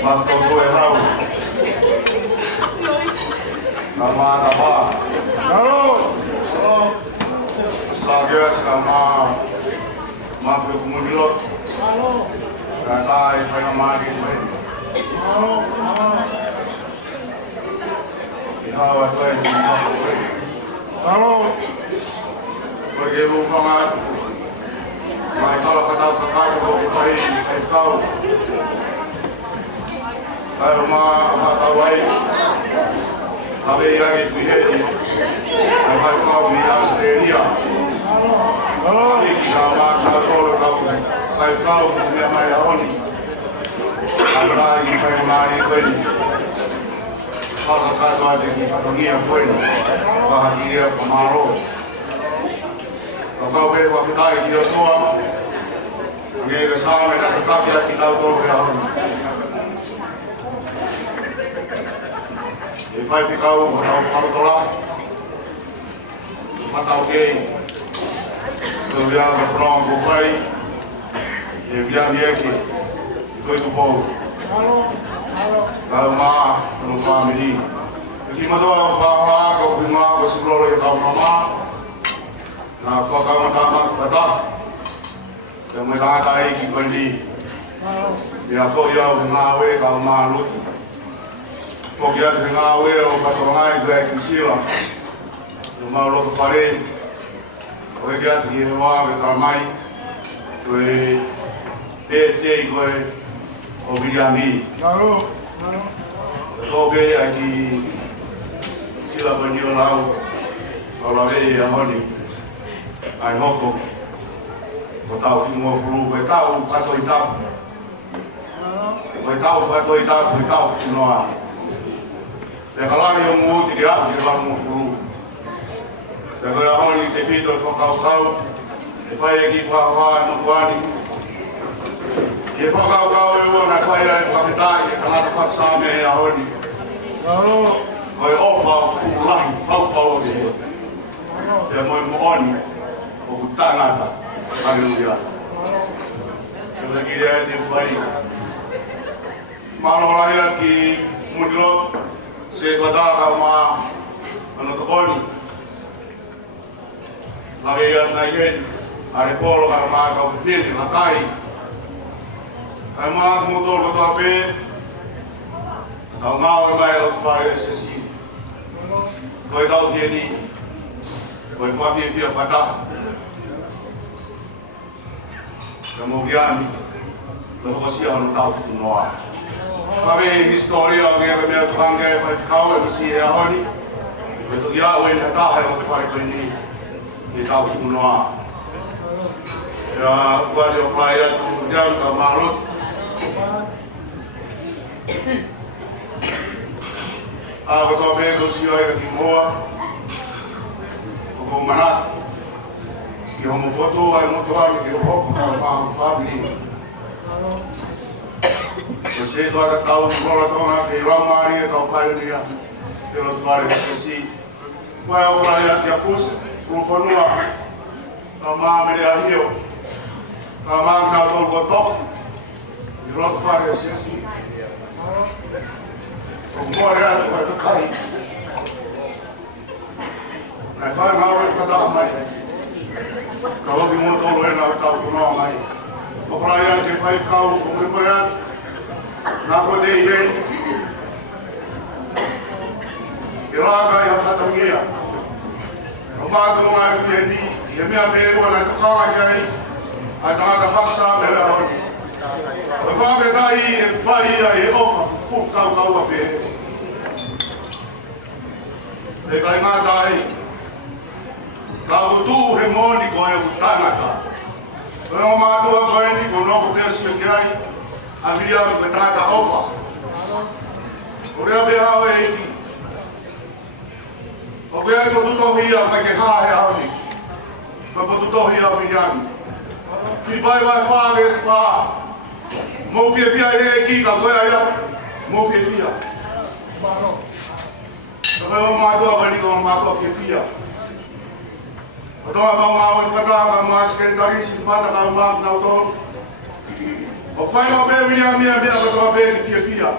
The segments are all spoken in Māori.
Mas kau tu hau. Nama apa? Halo. Saya sama masuk kemudian. Halo. Kata saya nama dia main. Halo. Ihau tu yang kita. Halo. Pergi lupa mat. Mai kalau kata kakak tu kita ini tahu. Kalau mah tahu baik. Tapi yang itu hedi. Kalau kau di Australia. Halo. Kita mat kau kau punya mai awal. Kalau lagi saya mai ini. Kalau kau ada di dunia pun, bahagia pemalu. Kalau boleh waktu tadi dia tua, dia bersama dengan kita kita tahu yang. Ifai fikau atau farutolah, fatau gay, dia berfront bufai, dia ke, itu bau. Kalau lupa ini, jadi mana bahawa kau bima bersebelah yang tahu nama, nak fakau matamat fatah, yang mereka tahu kita ini, dia kau yang mengawe kau malu. Kau dia dengar awal orang patungan itu kisila, rumah orang kafir, kau dia dengar bertamai, kau PhD kau bidiami. Halo. Kau be lagi sila banjir laut, kalau lagi yang ni, ai hoko, kau tahu semua flu, kau tahu fatwa hitam, kau tahu semua. Kalau yang mu tidak, dia mu flu. Kalau yang ni TV tu fakau, lepas lagi fakau nukuani. Dia fakau yang nak saya kapitan, kalau tak sama yang ni. Halo. Kau offer fulah, fakau dia. Dia mau ni, kau tak ada, haleluya. Kalau dia ni baik. Malu lagi mudlot. Saya kata sama anak koni, lagi yang naik, ada polo karena kau film nakai, karena motor kau tapi, kau ngau mail fare sesi, kau tahu dia ni, kau faham dia patah, kemudian, kau masih harus tahu itu noa. Kami historia yang kami tukang gaya kau masih yang ni, betul ya, awal dah yang kau ini tahu semua. Ya, buat yang flyer kemudian ke Marut. Aku tahu betul siapa yang timur, aku manat. Yang mau foto, yang mau tuan, yang mau family. Você agora está o colocar aqui, o Maria está o pai dia, pelo vários assim. Qual é o praia que a fuça? O fornua, a mãe de Rio, a mãe da do botão, e o outro vários assim. O moreno vai cair. Mas vai mal vai ficar da mãe. Kalau di mulut orang nak tahu semua mãe. O praia que vai ficar o moreno. Nak dia ini, iraga yang satu dia. Lepas tu orang dia ni, dia ambil orang tu kau aja ni, ada faksa berlawan. Lepas kita ini, bayi offer, full kau apa? Mereka ingat dah, kau tu hemoni kau yang tanah tak. Kalau mahu kau ini kau nak kau sekian. Amilia bertata offer. Orang berhau ini. Orang itu tu tahu dia pakai hal ni. Kau tu tahu dia Amilia. Tiba-tiba faham sepa. Mau dia ini kau ayat. Mau dia. Kalau mahu apa ni kau mahu dia. Atau mau kata mau sekali dari simpan kalau mau tahu. O whai o me mea ko me ki fia.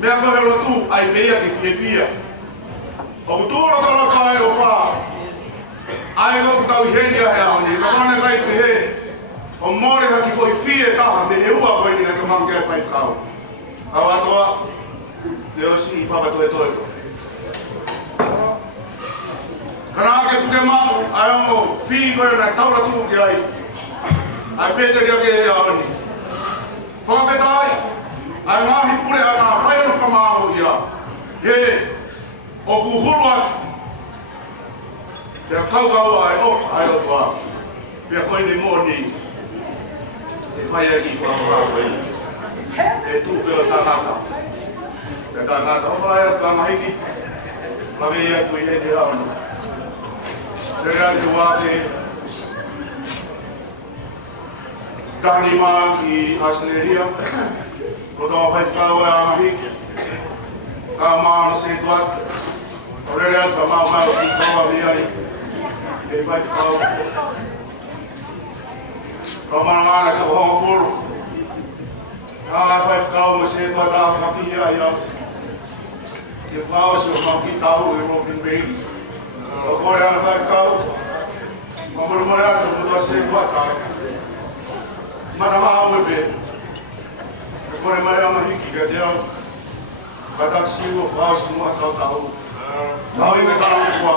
Mea ko he rotu ai mea ki fia. O tūra tala kai o wha. Ai o tau heni a he aoni. Ka mana kai te he. O mōre haki koi fie taha me he ua koe ni na kamanke e pai kau. Au atoa. Te osi I papa toe toe ko. Karake puke mau. Ai o fi koe na taura tuu ki ai. Ai pete ria ke he aoni. Whakapetai. Ai ngahi pure a ngā whairu whamāo ia. He. O kuhuru atu. Pea kaukau ai ofa ai o tua. Pea koe ni mōni. E whai e ki whakau koe. E tūpe o tātata. Pea tātata. O whai atu mahiki. Lawe ia kui he te aoni. Rere atu wāte. Kahani maa ki Asneria. Roto o whaifkau e a mahiki. Ka maa no se tuat. O rere atu maa mai o ki kaua viai. E whaifkau. Ka maa ngana ka honga furu. Ka whaifkau me se tuat a whawhia i atu. Ke whao se o mau ki tahu e Robin Bates. O kore a whaifkau. Mamurumore atu mutua se tuat ai. Mana maa ue pe. Ke kore mai a mahiki ke te au. Ka taksi ua whao se mua tau tahu. Tau I me tana kua.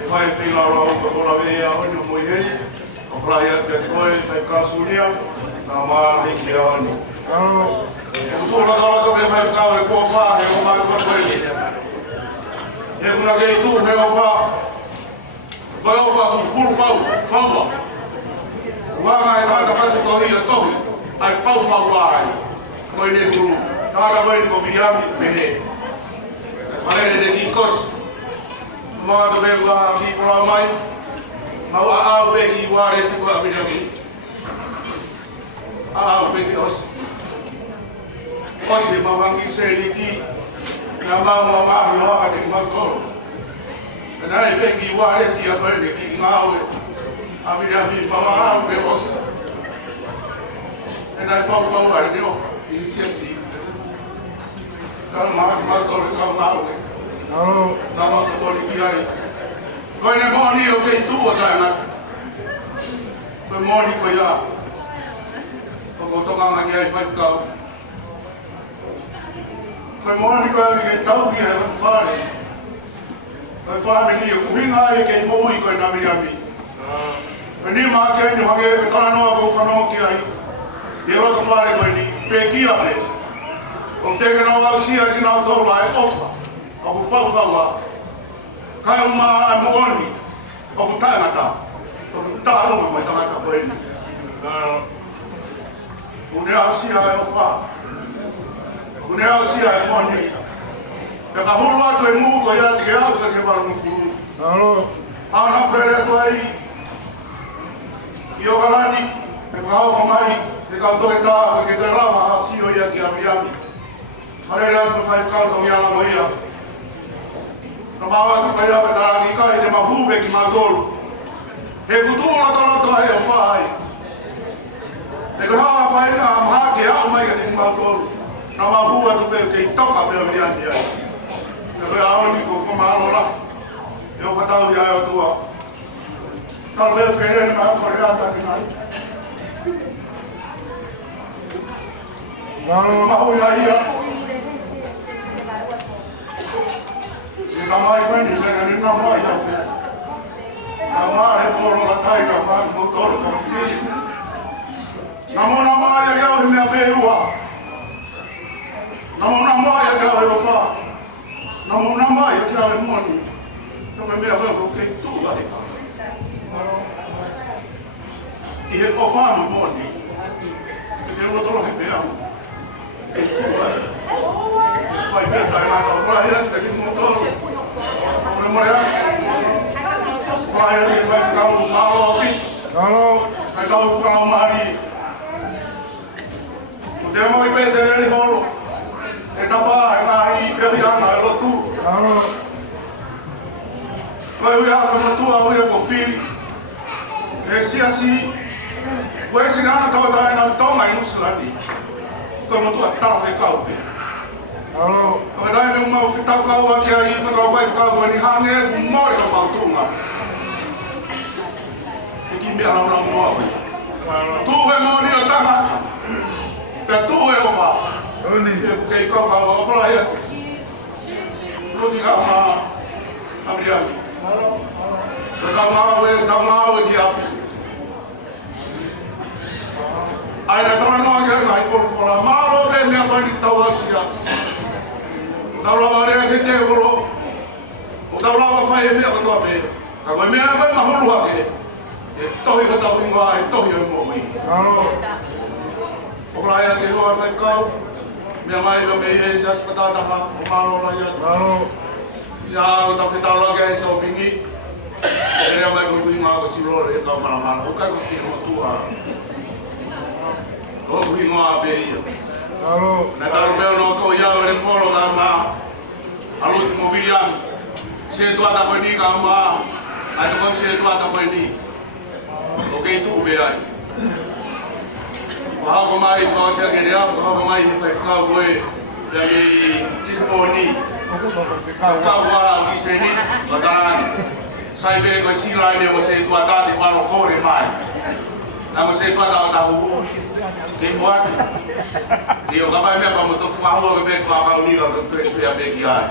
E whai e whila rau ka kora vea oni o moi hei. O whai atu te koe, tai kāsunia. Nā maa hiki a oni. E kutūra kala ka me whai whakau e kua wha he o mai kua koe. E kuna kei tū he o wha. Koe o wha ku furu whaua. Wanga e tāta whatu tohi a tohi. Ai whau ai. Koe ne kuru. Tāta koe ni ko whiriami me he. Whanere te ki kosi. Māta me ua ki whara mai. Mau a au pe ki wāre tuku a whiriami. A au pe ki osi. Osi ma wangi se ni ki. Nga mau ahi hoa te ki mangoro. E nai pe ki wāre ti a koe ne ki ngā aue. A whiriami ma au pe osi. E nai whau ai ne ofa. I sesi. Kala maha mātore kau ngāue. Nā maka tori ki ai. Koe ne mōni o kei tūa tai ngata. Koe mōni koe ia. Koko tokanga ki ai whaikau. Koe mōni koe ai kei tau ki ai hatu whare. Koe whare ni e kuhinga ai kei mōi koe nā miriami. Koe ni maa kei ni hake e tana noa kou whanau ki ai. I roto whare koe ni pe ki ane. O teke no au sia ki nau tōru ai ofa. O ku whauwhaua. Kai o maa ai mooni. O ku taingata. O ku tāronga mai tangata koeni. O ne au sia ai ofa. O ne au sia ai whoni. Pe ka hulu atu e mū ko ia tike au ka ke waru furu. Ana prere atu ai. I o galani. Pe ka hau mai. Pe ka toe tā. Pe ke te rawa a sio ia ki a miami. Harere atu whaifkau tau iana mo ia. Nā mawa atu kai awe tarangi kai te mahube ki mātolu. He kutūra tōrata he o whai. He ka hawa whai ka amhake au mai ka te mātolu. Nā mahu atu peo kei toka peo mirianti ai. He koe aoni ko whamaro la. E o whatau i ai o tua. Talo peo where ni maha whareata ki nai. Mahu i ai ia. Nā mai koe ni mena ni nā mai au pia. Nā mai he pōro la tai ka maa mō tōru ka whiri. Nā mō nā mai a kiau he mea pērua. Nā mō nā mai a kiau he o wha. Nā mō nā mai a kiau he mōni. Ka me mea weo kei tū a he wha. I he o whānu mōni. Te ke ua toro he mea. E tū a he. Pai mea tai nā tau whai te ki mō tōru. More Whai ati whai kau ngālo api. Kai kau whakau maari. O te amoi pe te reri horo. E tapa e ngā i pehi ana e lotu. Kai hui haka matua hui e ko whiri. E siasi. Where is Nana Toda and Toma in Uslandi? Come to a tough copy. Hello. But I know more to talk about here, even though I've got when he hung in more about Tuma. Give me a long more. Two more near Tama. The two over. They come out of fire. Looking at Amriami. The Dama will get up. I don't know again, I for a mile, then they're going to tell us here. The Lava de Tevolo, the Lava Fire, the Lobby. I will never know who I get. It told you that I told you more. For I have to go as I go. Me and my baby is just the Tata, Maro, Ya, the Tala guys of Bingy. And I'm going out to see Rory, the Mama, who can go to her. Oh, we know our baby. Natal no Toya and Polo Dama. Alut Mobilian. Say to Atapani Gama. I don't say to Atapani. Okay, to Ubay. How am I going to say how am I if I go away? Let me this morning. Kawa, we say it, but then Saibé go see line was say to Atati Marocco, mine. I was say to Atahu. Ke what? Dio kapag may pamutok faho ke pa ka unila ke pese ya begi ai.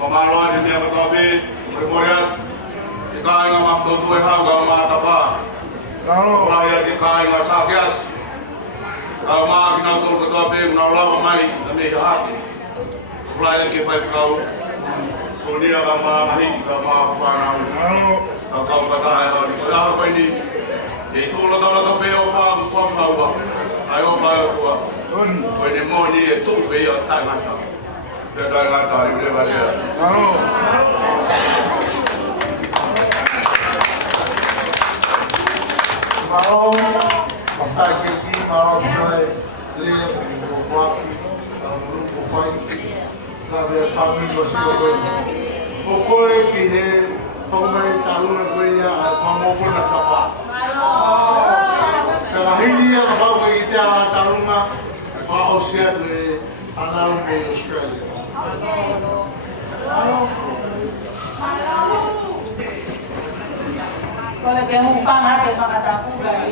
Pamalo ade me ba tabe memorial. Ikai nga mafto tu ha ga mata pa. Hello. Playa di kai nga sakyas. Ma kina to ke tabe na lawa mai na me hati. Playa ke pa kau. Sonia ga ma hi ga ma fa na. Hello. Kau kata ai ha pa ni. Itu lo kalau tu ofa ba, ayo ofa gua. When money itu be ya tak mata. Dia dah ngata di mana dia. Hello. Kalau pasal kerja kalau boleh lihat buat belum buat tapi kami masih boleh. Pokoknya kita pemain tahu nak punya kamu pun nak apa. Kalau ini yang apa kita tahu nak kalau usia le anak di Australia. Kalau kamu faham apa yang kata aku